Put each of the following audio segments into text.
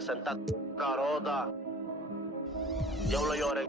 60 carota. Diablo llore.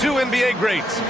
Two NBA greats.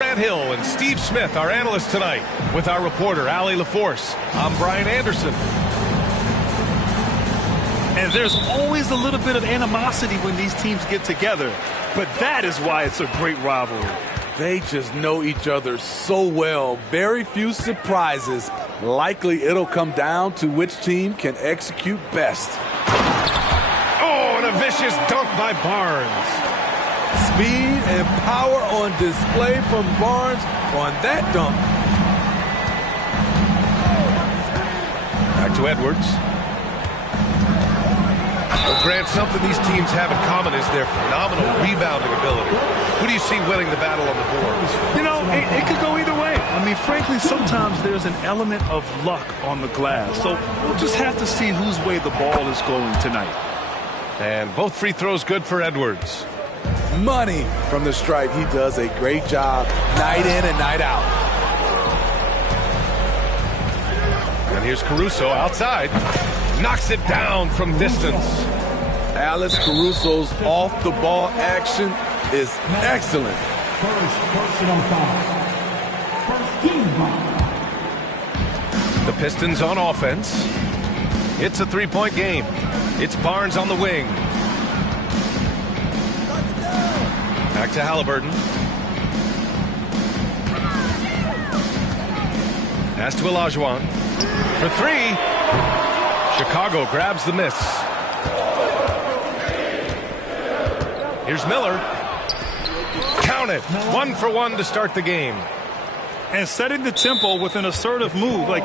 Grant Hill and Steve Smith, our analysts tonight, with our reporter, Allie LaForce. I'm Brian Anderson. And there's always a little bit of animosity when these teams get together, but that is why it's a great rivalry. They just know each other so well. Very few surprises. Likely it'll come down to which team can execute best. Oh, and a vicious dunk by Barnes. Speed and power on display from Barnes on that dunk. Back to Edwards. Well, Grant, something these teams have in common is their phenomenal rebounding ability. Who do you see winning the battle on the boards? You know, it could go either way. I mean, frankly, sometimes there's an element of luck on the glass. So we'll just have to see whose way the ball is going tonight. And both free throws good for Edwards. Money from the stripe. He does a great job night in and night out. And here's Caruso outside. Knocks it down from distance. Alex Caruso's off-the-ball action is excellent. Personal foul. First team foul. The Pistons on offense. It's a three-point game. It's Barnes on the wing. Back to Halliburton. Pass to Olajuwon. For three. Chicago grabs the miss. Here's Miller. Count it. 1 for 1 to start the game. And setting the tempo with an assertive move. Like,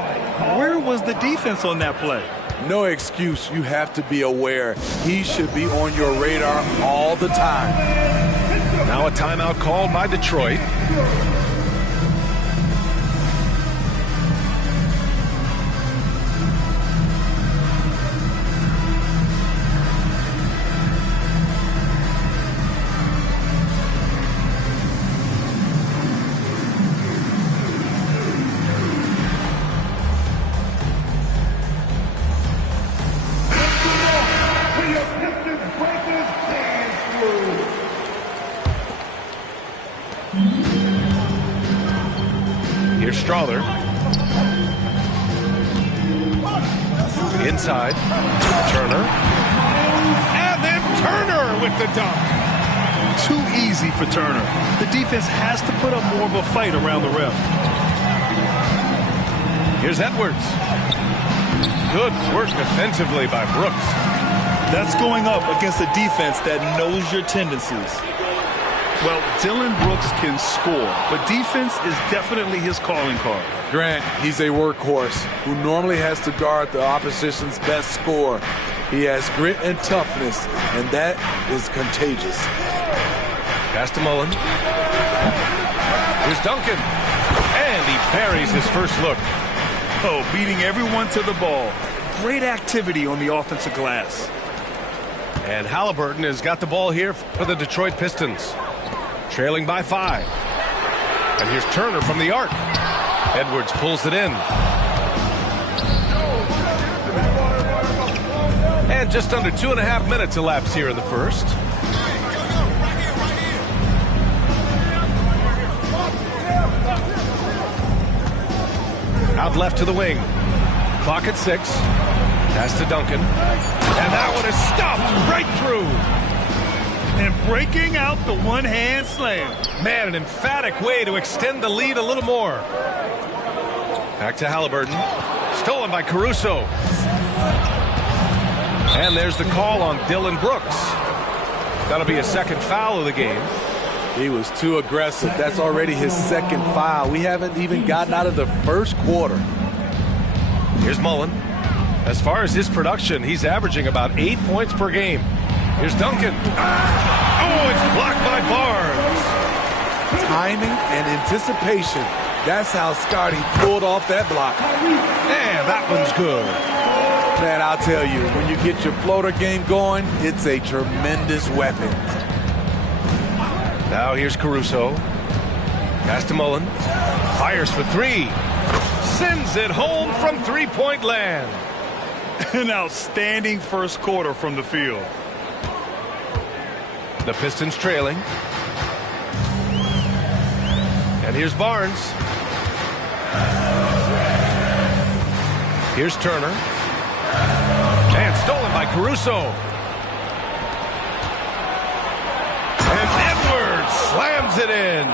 where was the defense on that play? No excuse. You have to be aware. He should be on your radar all the time. Now a timeout called by Detroit. inside. Turner. And then Turner with the dunk. Too easy for Turner. The defense has to put up more of a fight around the rim. Here's Edwards. Good work defensively by Brooks. That's going up against a defense that knows your tendencies. Well, Dillon Brooks can score, but defense is definitely his calling card. Grant, he's a workhorse who normally has to guard the opposition's best scorer. He has grit and toughness, and that is contagious. Pass to Mullen. Here's Duncan. And he buries his first look. Oh, beating everyone to the ball. Great activity on the offensive glass. And Halliburton has got the ball here for the Detroit Pistons. Trailing by 5. And here's Turner from the arc. Edwards pulls it in. And just under 2.5 minutes elapsed here in the first. Out left to the wing. Clock at 6. Pass to Duncan. And that one is stopped right through. And breaking out the one-hand slam. Man, an emphatic way to extend the lead a little more. Back to Halliburton. Stolen by Caruso. And there's the call on Dillon Brooks. That'll be a second foul of the game. He was too aggressive. That's already his second foul. We haven't even gotten out of the first quarter. Here's Mullen. As far as his production, he's averaging about 8 points per game. Here's Duncan. Oh, it's blocked by Barnes. Timing and anticipation. That's how Scotty pulled off that block. And that one's good. Man, I'll tell you, when you get your floater game going, it's a tremendous weapon. Now here's Caruso. Pass to Mullen. Fires for 3. Sends it home from three-point land. An outstanding first quarter from the field. The Pistons trailing. And here's Barnes. Here's Turner. And stolen by Caruso. And Edwards slams it in.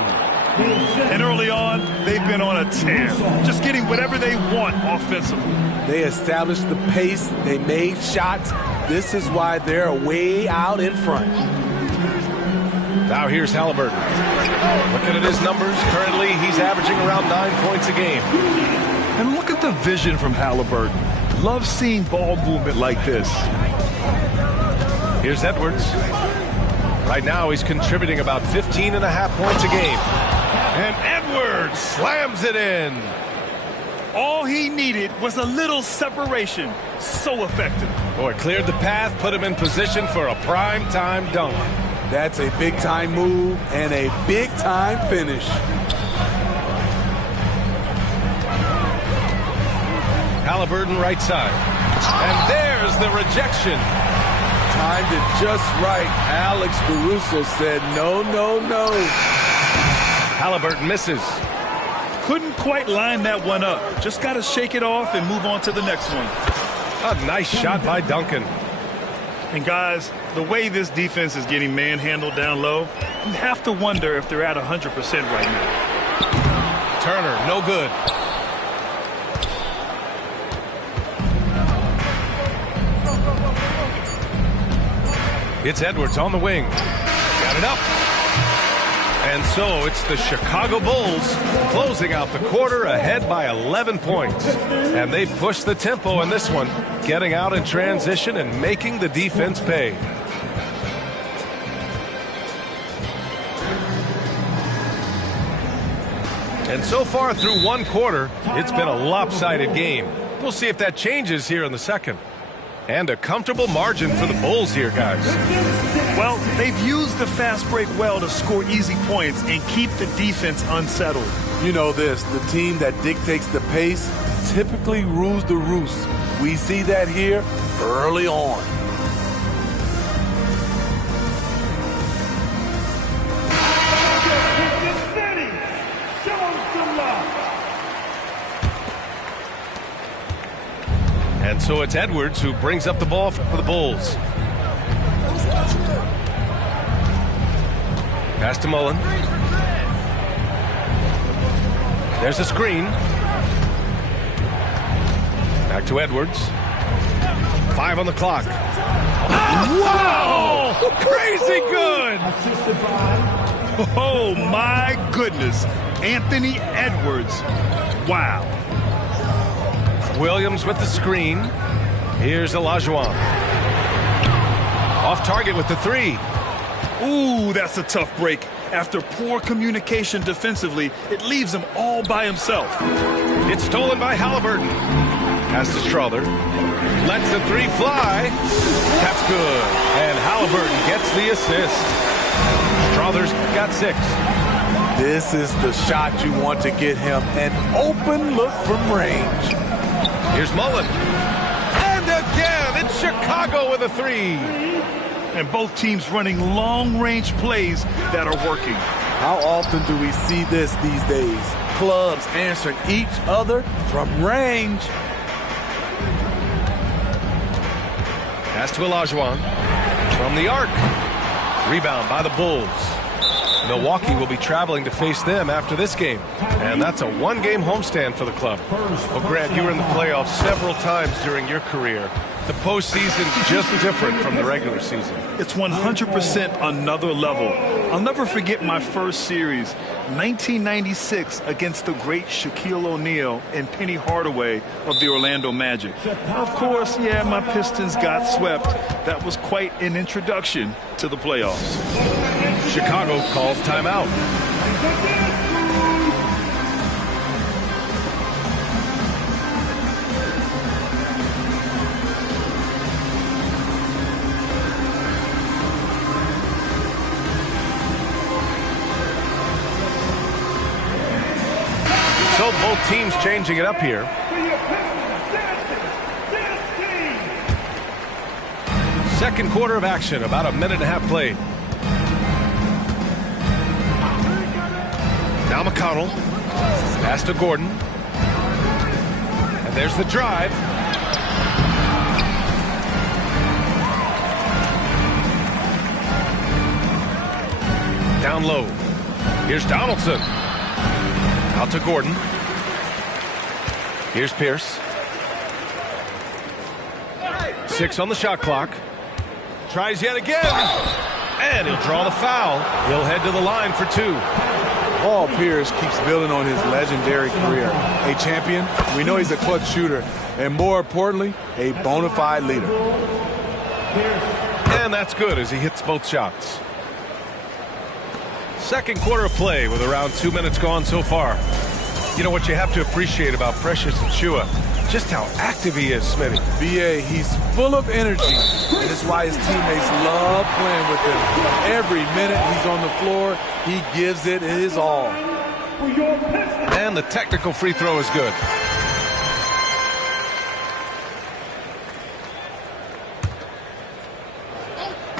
And early on, they've been on a tear. Just getting whatever they want offensively. They established the pace. They made shots. This is why they're way out in front. Now here's Halliburton. Looking at his numbers, currently he's averaging around 9 points a game. And look at the vision from Halliburton. Love seeing ball movement like this. Here's Edwards. Right now he's contributing about 15.5 points a game. And Edwards slams it in. All he needed was a little separation. So effective. Boy, cleared the path, put him in position for a prime-time dunk. That's a big-time move and a big-time finish. Halliburton right side. And there's the rejection. Timed it just right. Alex Caruso said no, no, no. Halliburton misses. Couldn't quite line that one up. Just got to shake it off and move on to the next one. A nice shot by Duncan. And guys, the way this defense is getting manhandled down low, you have to wonder if they're at 100% right now. Turner, no good. It's Edwards on the wing. Got it up. And so it's the Chicago Bulls closing out the quarter ahead by 11 points. And they've pushed the tempo in this one, getting out in transition and making the defense pay. And so far through one quarter, it's been a lopsided game. We'll see if that changes here in the second. And a comfortable margin for the Bulls here, guys. Well, they've used the fast break well to score easy points and keep the defense unsettled. You know this, the team that dictates the pace typically rules the roost. We see that here early on. And so it's Edwards who brings up the ball for the Bulls. Pass to Mullen. There's a screen. Back to Edwards. 5 on the clock. Wow! Crazy good! Oh, my goodness. Anthony Edwards. Wow. Williams with the screen. Here's Olajuwon. Off target with the 3. Ooh, that's a tough break. After poor communication defensively, it leaves him all by himself. It's stolen by Halliburton. Pass to Strother. Lets the 3 fly. That's good. And Halliburton gets the assist. Strother's got 6. This is the shot you want to get him an open look from range. Here's Mullen. And again, it's Chicago with a 3. And both teams running long-range plays that are working. How often do we see this these days? Clubs answering each other from range. Pass to Olajuwon. From the arc. Rebound by the Bulls. Milwaukee will be traveling to face them after this game. And that's a 1-game homestand for the club. Well, Grant, you were in the playoffs several times during your career. The postseason's just different from the regular season. It's 100% another level. I'll never forget my first series, 1996, against the great Shaquille O'Neal and Penny Hardaway of the Orlando Magic. Of course, yeah, my Pistons got swept. That was quite an introduction to the playoffs. Chicago calls timeout. So both teams changing it up here. Second quarter of action, about a minute and a half played. Now McConnell. Pass to Gordon. And there's the drive. Down low. Here's Donaldson. Out to Gordon. Here's Pierce. 6 on the shot clock. Tries yet again. And he'll draw the foul. He'll head to the line for 2. Paul Pierce keeps building on his legendary career. A champion, we know he's a clutch shooter, and more importantly, a bona fide leader. And that's good as he hits both shots. Second quarter of play with around 2 minutes gone so far. You know what you have to appreciate about Precious Achiuwa? Just how active he is, Smitty. B.A., he's full of energy, and it's why his teammates love playing with him. Every minute he's on the floor, he gives it his all. And the technical free throw is good.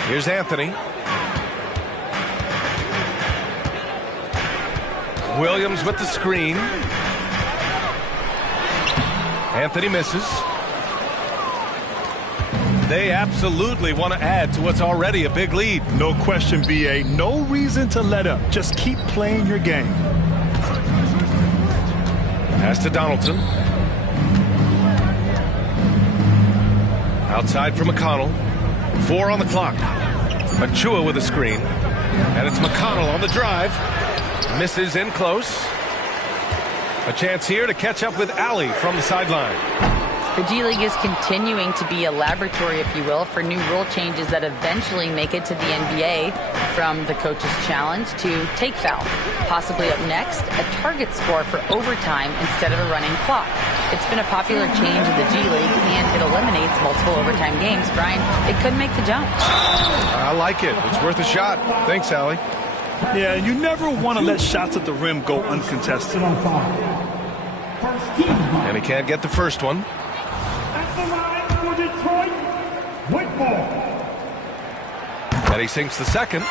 Here's Anthony. Williams with the screen. Anthony misses. They absolutely want to add to what's already a big lead. No question, B.A. No reason to let up. Just keep playing your game. Pass to Donaldson. Outside for McConnell. 4 on the clock. Achiuwa with a screen. And it's McConnell on the drive. Misses in close. A chance here to catch up with Allie from the sideline. The G League is continuing to be a laboratory, if you will, for new rule changes that eventually make it to the NBA, from the coach's challenge to take foul. Possibly up next, a target score for overtime instead of a running clock. It's been a popular change in the G League, and it eliminates multiple overtime games. Brian, it could make the jump. I like it. It's worth a shot. Thanks, Allie. Yeah, you never want to let shots at the rim go uncontested. And he can't get the first one. And he sinks the second.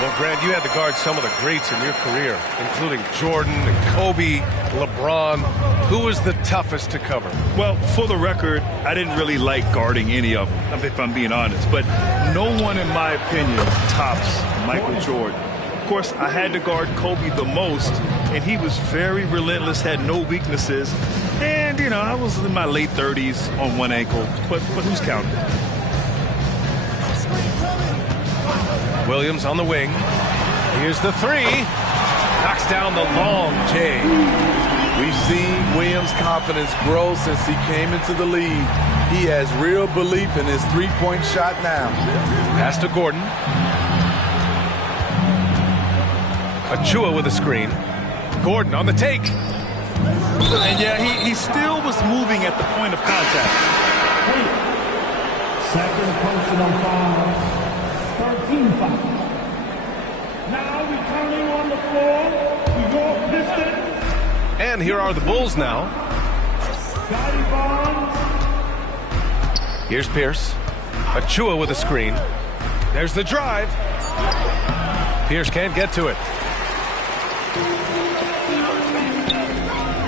Well, Grant, you had to guard some of the greats in your career, including Jordan and Kobe, LeBron. Who was the toughest to cover? Well, for the record, I didn't really like guarding any of them, if I'm being honest. But no one, in my opinion, tops Michael Jordan. Of course, I had to guard Kobe the most, and he was very relentless, had no weaknesses. And, you know, I was in my late 30s on one ankle, but who's counting? Williams on the wing. Here's the three. Knocks down the long J. We've seen Williams' confidence grow since he came into the league. He has real belief in his three-point shot now. Pass to Gordon. Achua with a screen. Gordon on the take. And yeah, he still was moving at the point of contact. Second personal foul. 13 foul. Now returning on the floor to your Pistons. And here are the Bulls now. Scotty Barnes. Here's Pierce. Achua with a screen. There's the drive. Pierce can't get to it.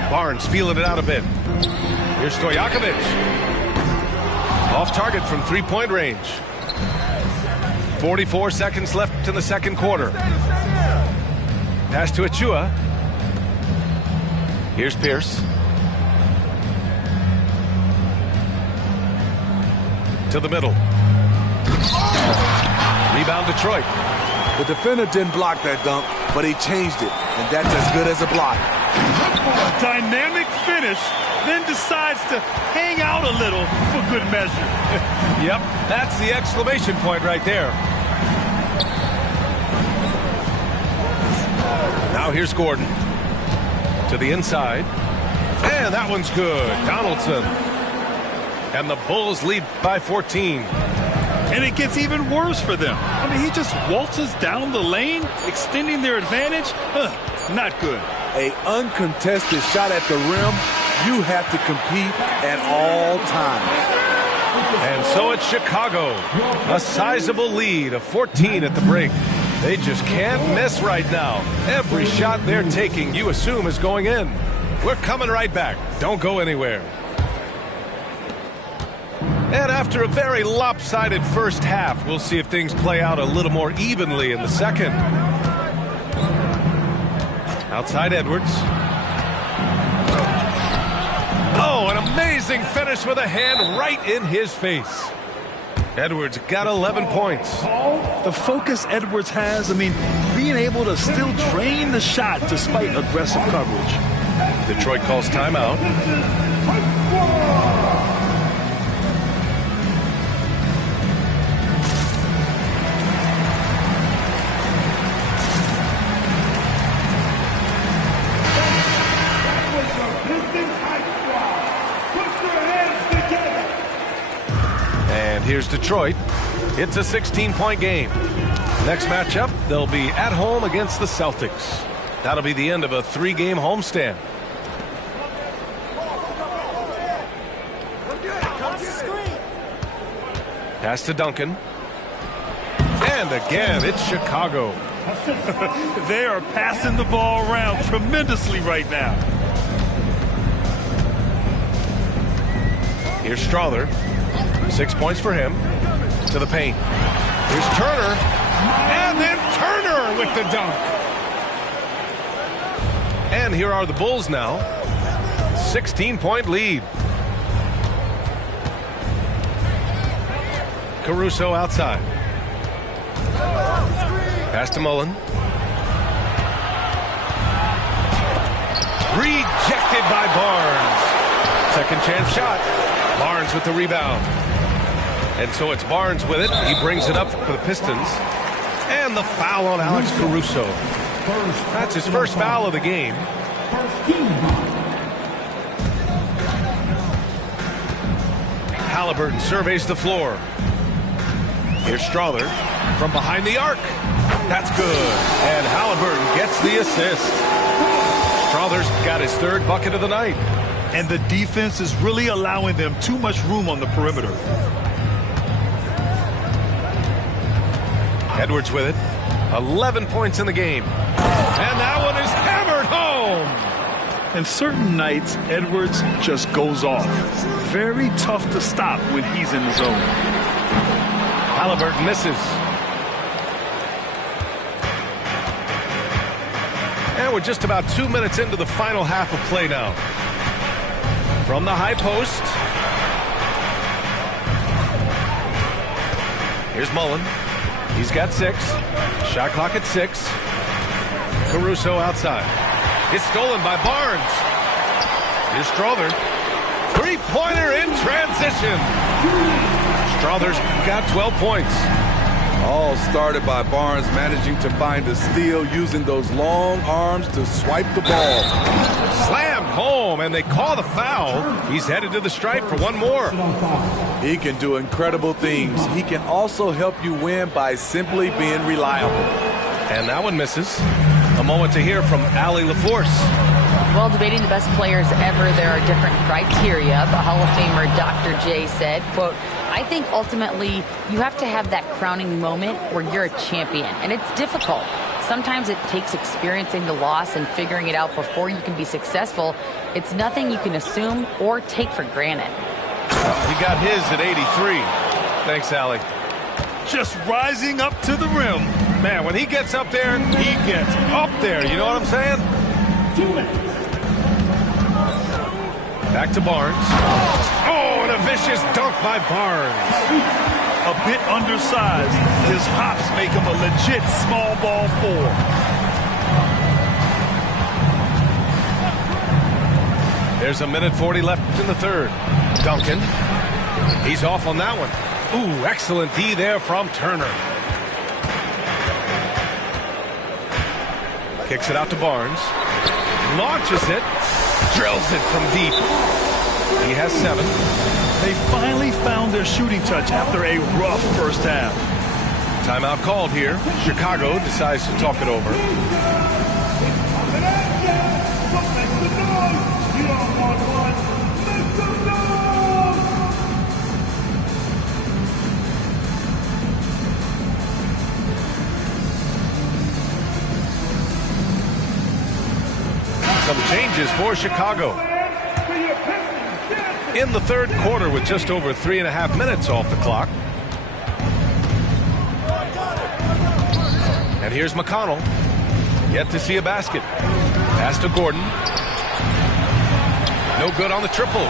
Barnes feeling it out a bit. Here's Stojakovic. Off target from three-point range. 44 seconds left in the second quarter. Pass to Achua. Here's Pierce. To the middle. Rebound Detroit. The defender didn't block that dunk, but he changed it, and that's as good as a block. A dynamic finish, then decides to hang out a little for good measure. Yep, that's the exclamation point right there. Now here's Gordon. To the inside. And that one's good. Donaldson. And the Bulls lead by 14. And it gets even worse for them. I mean, he just waltzes down the lane, extending their advantage. Not good. An uncontested shot at the rim, you have to compete at all times. And so it's Chicago. A sizable lead of 14 at the break. They just can't miss right now. Every shot they're taking, you assume, is going in. We're coming right back. Don't go anywhere. And after a very lopsided first half, we'll see if things play out a little more evenly in the second. Outside Edwards. Oh, an amazing finish with a hand right in his face. Edwards got 11 points. The focus Edwards has, I mean, being able to still drain the shot despite aggressive coverage. Detroit calls timeout. And here's Detroit. It's a 16-point game. Next matchup, they'll be at home against the Celtics. That'll be the end of a 3-game homestand. Pass to Duncan. And again, it's Chicago. They are passing the ball around tremendously right now. Here's Strother. 6 points for him. To the paint. Here's Turner. And then Turner with the dunk. And here are the Bulls now. 16-point lead. Caruso outside. Pass to Mullen. Rejected by Barnes. Second chance shot. Barnes with the rebound. And so it's Barnes with it. He brings it up for the Pistons. And the foul on Alex Caruso. That's his first foul of the game. Halliburton surveys the floor. Here's Strother from behind the arc. That's good. And Halliburton gets the assist. Strother's got his third bucket of the night. And the defense is really allowing them too much room on the perimeter. Edwards with it. 11 points in the game. And that one is hammered home. And certain nights, Edwards just goes off. Very tough to stop when he's in the zone. Halliburton misses. And we're just about 2 minutes into the final half of play now. From the high post. Here's Mullen. He's got 6. Shot clock at 6. Caruso outside. It's stolen by Barnes. Here's Strother. Three-pointer in transition. Strother's got 12 points. All started by Barnes managing to find a steal using those long arms to swipe the ball. Slammed home, and they call the foul. He's headed to the stripe for one more. He can do incredible things. He can also help you win by simply being reliable. And that one misses. A moment to hear from Allie LaForce. Well, debating the best players ever, there are different criteria. But Hall of Famer Dr. J said, quote, I think ultimately you have to have that crowning moment where you're a champion. And it's difficult. Sometimes it takes experiencing the loss and figuring it out before you can be successful. It's nothing you can assume or take for granted. He got his at 83. Thanks, Allie. Just rising up to the rim. Man, when he gets up there, he gets up there. You know what I'm saying? 2 minutes. Back to Barnes. Oh, and a vicious dunk by Barnes. A bit undersized. His hops make him a legit small ball 4. There's a minute 40 left in the third. Duncan. He's off on that one. Ooh, excellent D there from Turner. Kicks it out to Barnes. Launches it. Drills it from deep. He has 7. They finally found their shooting touch after a rough first half. Timeout called here. Chicago decides to talk it over. Some changes for Chicago. In the third quarter with just over 3.5 minutes off the clock. And here's McConnell. Yet to see a basket. Pass to Gordon. No good on the triple.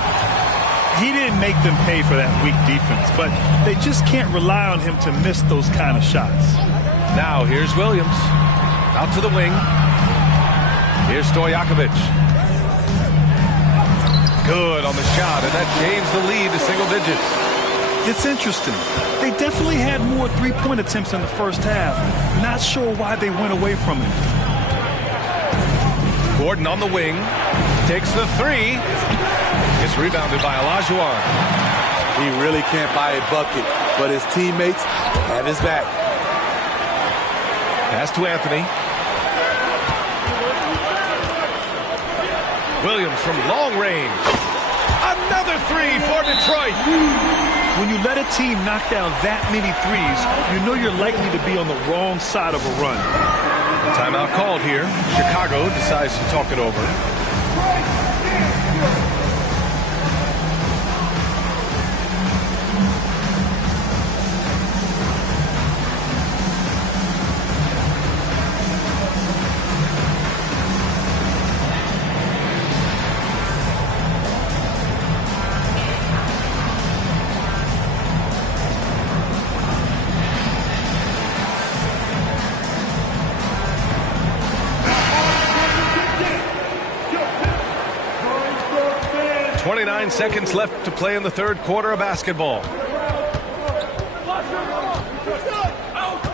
He didn't make them pay for that weak defense, but they just can't rely on him to miss those kind of shots. Now here's Williams. Out to the wing. Here's Stojakovic. Good on the shot, and that changed the lead to single digits. It's interesting. They definitely had more three-point attempts in the first half. Not sure why they went away from it. Gordon on the wing. Takes the 3. It's rebounded by Olajuwon. He really can't buy a bucket, but his teammates have his back. Pass to Anthony. Williams from long range. Another 3 for Detroit. When you let a team knock down that many threes, you know you're likely to be on the wrong side of a run. Timeout called here. Chicago decides to talk it over. Seconds left to play in the third quarter of basketball.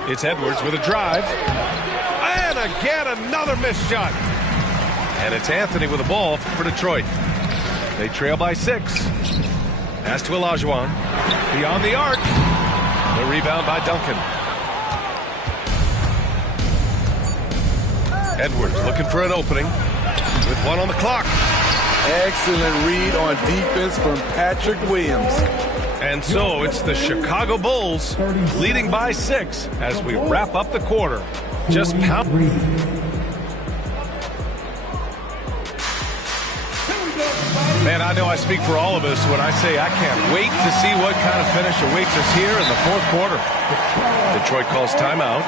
It's Edwards with a drive. And again, another missed shot. And it's Anthony with the ball for Detroit. They trail by 6. Pass to Olajuwon. Beyond the arc. The rebound by Duncan. Edwards looking for an opening with 1 on the clock. Excellent read on defense from Patrick Williams. And so it's the Chicago Bulls leading by 6 as we wrap up the quarter. just pound. Man, I know I speak for all of us when I say I can't wait to see what kind of finish awaits us here in the fourth quarter. Detroit calls timeout.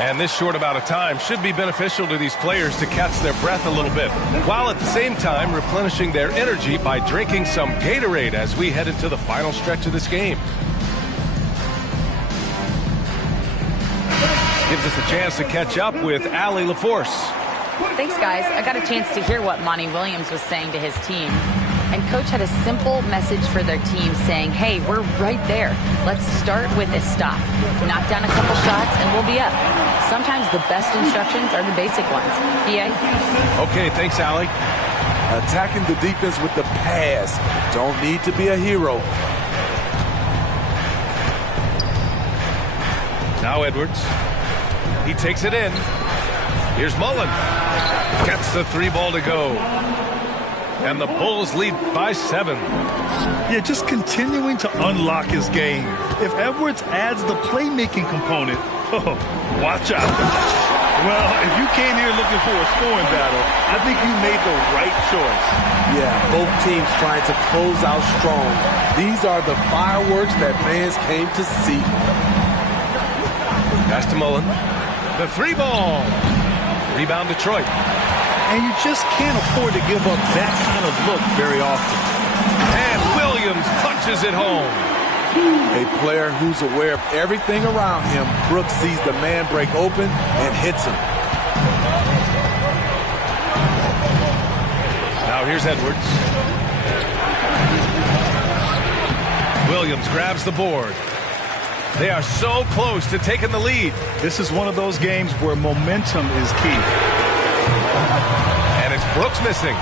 And this short amount of time should be beneficial to these players to catch their breath a little bit, while at the same time replenishing their energy by drinking some Gatorade as we head into the final stretch of this game. Gives us a chance to catch up with Allie LaForce. Thanks, guys. I got a chance to hear what Monty Williams was saying to his team. And Coach had a simple message for their team saying, hey, we're right there. Let's start with a stop. Knock down a couple shots and we'll be up. Sometimes the best instructions are the basic ones. B.A.? Okay, thanks, Allie. Attacking the defense with the pass. Don't need to be a hero. Now Edwards. He takes it in. Here's Mullen. Gets the 3 ball to go. And the Bulls lead by 7. Yeah, just continuing to unlock his game. If Edwards adds the playmaking component, watch out. Well, if you came here looking for a scoring battle, I think you made the right choice. Yeah, both teams trying to close out strong. These are the fireworks that fans came to see. Pass to Mullen. The 3 ball. Rebound Detroit. And you just can't afford to give up that kind of look very often. And Williams punches it home. A player who's aware of everything around him. Brooks sees the man break open and hits him. Now here's Edwards. Williams grabs the board. They are so close to taking the lead. This is one of those games where momentum is key. And it's Brooks missing.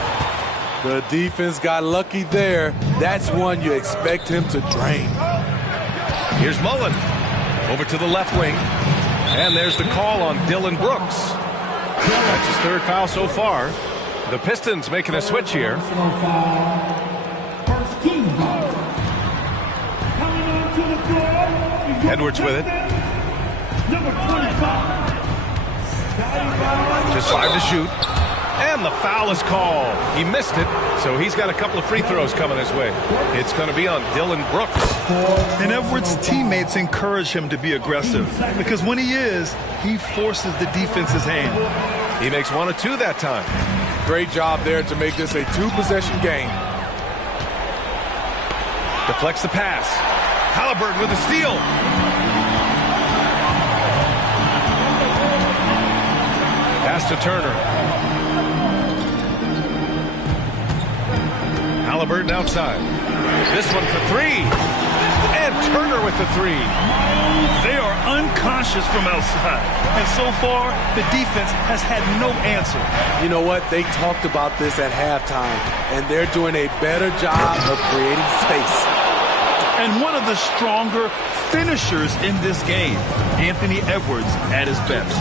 The defense got lucky there. That's one you expect him to drain. Here's Mullen. Over to the left wing. And there's the call on Dylan Brooks. That's his 3rd foul so far. The Pistons making a switch here. First team foul. Coming onto the floor. Edwards with it. Number 25. Just 5 to shoot. And the foul is called. He missed it, so he's got a couple of free throws coming his way. It's going to be on Dylan Brooks. And Edwards' teammates encourage him to be aggressive because when he is, he forces the defense's hand. He makes 1 of 2 that time. Great job there to make this a 2-possession game. Deflects the pass. Halliburton with a steal. Pass to Turner. Halliburton outside. This one for 3. And Turner with the 3. They are unconscious from outside. And so far, the defense has had no answer. You know what? They talked about this at halftime, and they're doing a better job of creating space. And one of the stronger finishers in this game, Anthony Edwards at his best.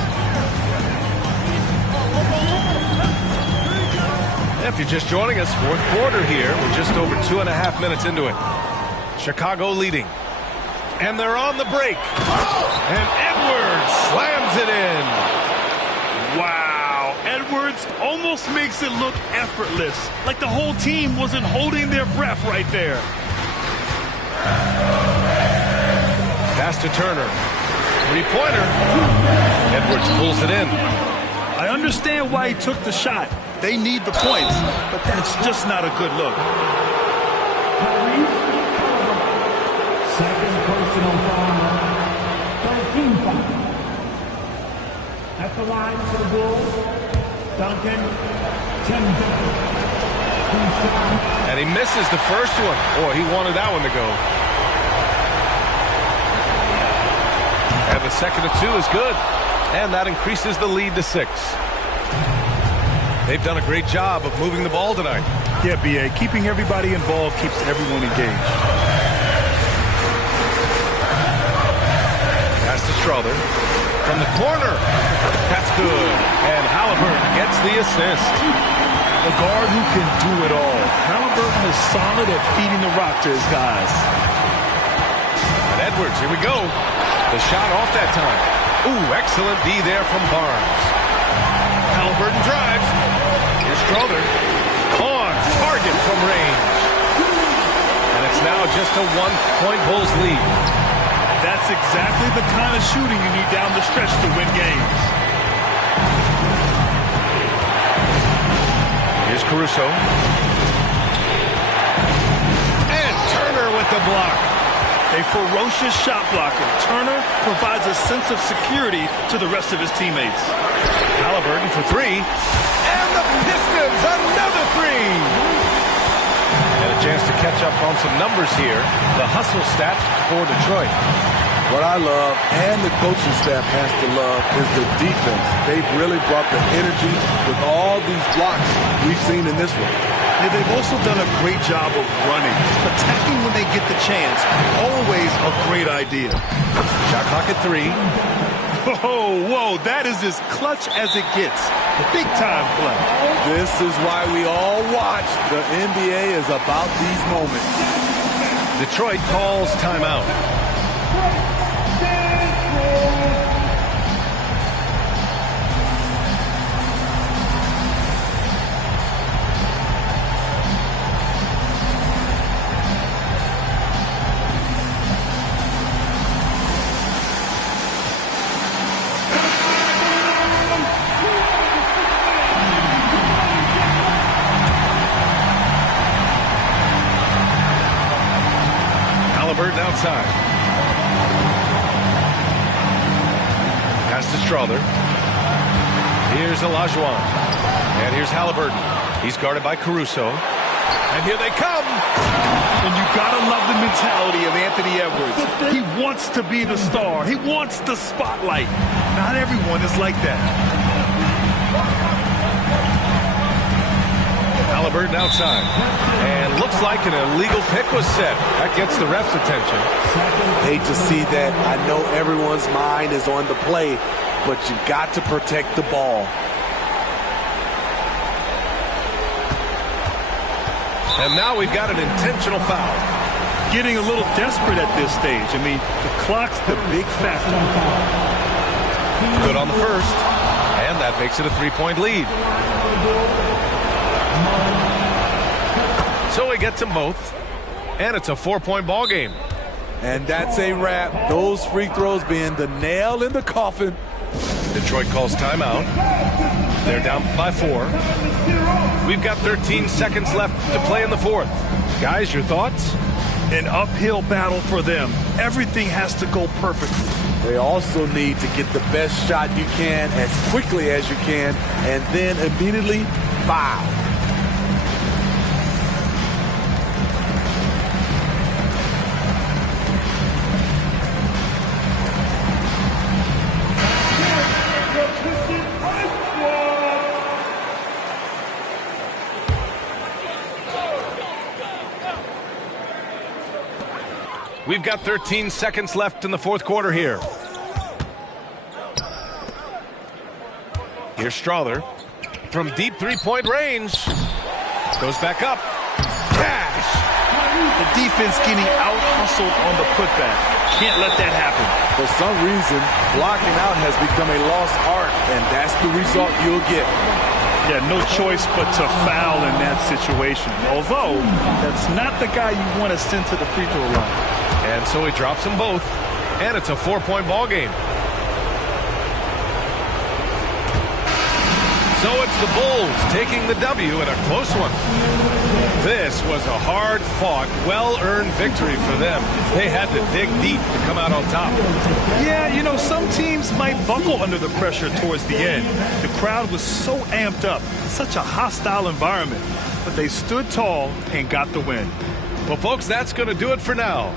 If you're just joining us, fourth quarter here. We're just over 2.5 minutes into it. Chicago leading. And they're on the break. And Edwards slams it in. Wow. Edwards almost makes it look effortless. Like the whole team wasn't holding their breath right there. Pass to Turner. 3-pointer. Edwards pulls it in. I understand why he took the shot. They need the points, but that's just not a good look. Second personal foul. 13 foul. At the line for the Bulls, Duncan, 10 down. And he misses the first one. Boy, he wanted that one to go. And the second of 2 is good. And that increases the lead to 6. They've done a great job of moving the ball tonight. Yeah, B.A. Keeping everybody involved keeps everyone engaged. Pass to Strother. From the corner. That's good. And Halliburton gets the assist. A guard who can do it all. Halliburton is solid at feeding the rock to his guys. And Edwards, here we go. The shot off that time. Ooh, excellent D there from Barnes. Halliburton drives. Here's Strother. On target from range. And it's now just a 1-point Bulls lead. That's exactly the kind of shooting you need down the stretch to win games. Here's Caruso. And Turner with the block. A ferocious shot blocker. Turner provides a sense of security to the rest of his teammates. Halliburton for three. And the Pistons, another three. And a chance to catch up on some numbers here. The hustle stats for Detroit. What I love, and the coaching staff has to love, is the defense. They've really brought the energy with all these blocks we've seen in this one. Yeah, they've also done a great job of running. Attacking when they get the chance. Always a great idea. Shot clock at 3. Whoa, that is as clutch as it gets. Big time play. This is why we all watch. The NBA is about these moments. Detroit calls timeout. Halliburton outside. Pass to Strother. Here's Olajuwon. And here's Halliburton. He's guarded by Caruso. And here they come. And you gotta love the mentality of Anthony Edwards. He wants to be the star. He wants the spotlight. Not everyone is like that. Halliburton outside. And looks like an illegal pick was set. That gets the ref's attention. Hate to see that. I know everyone's mind is on the play, but you got to protect the ball. And now we've got an intentional foul. Getting a little desperate at this stage. I mean, the clock's the big factor. Good on the first. And that makes it a 3-point lead. So he gets them both. And it's a 4-point ball game. And that's a wrap. Those free throws being the nail in the coffin. Detroit calls timeout. They're down by 4. We've got 13 seconds left to play in the fourth. Guys, your thoughts? An uphill battle for them. Everything has to go perfectly. They also need to get the best shot you can as quickly as you can and then immediately foul. We've got 13 seconds left in the fourth quarter here. Here's Strother from deep 3-point range. Goes back up. Cash. The defense getting out-hustled on the putback. Can't let that happen. For some reason, blocking out has become a lost art, and that's the result you'll get. Yeah, no choice but to foul in that situation. Although, that's not the guy you want to send to the free throw line. And so he drops them both. And it's a 4-point ball game. So it's the Bulls taking the W in a close one. This was a hard-fought, well-earned victory for them. They had to dig deep to come out on top. Yeah, you know, some teams might buckle under the pressure towards the end. The crowd was so amped up, such a hostile environment. But they stood tall and got the win. Well, folks, that's going to do it for now.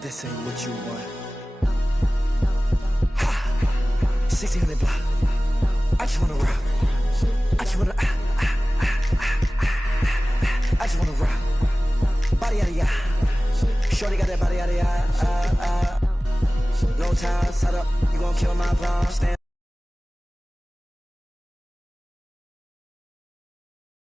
This ain't what you want. Ha! 1600 block. I just wanna rock. I just wanna I just wanna rock. Body yada yada. Shorty got that body yada yada. No time, set up. You gon' kill my vibe. Stand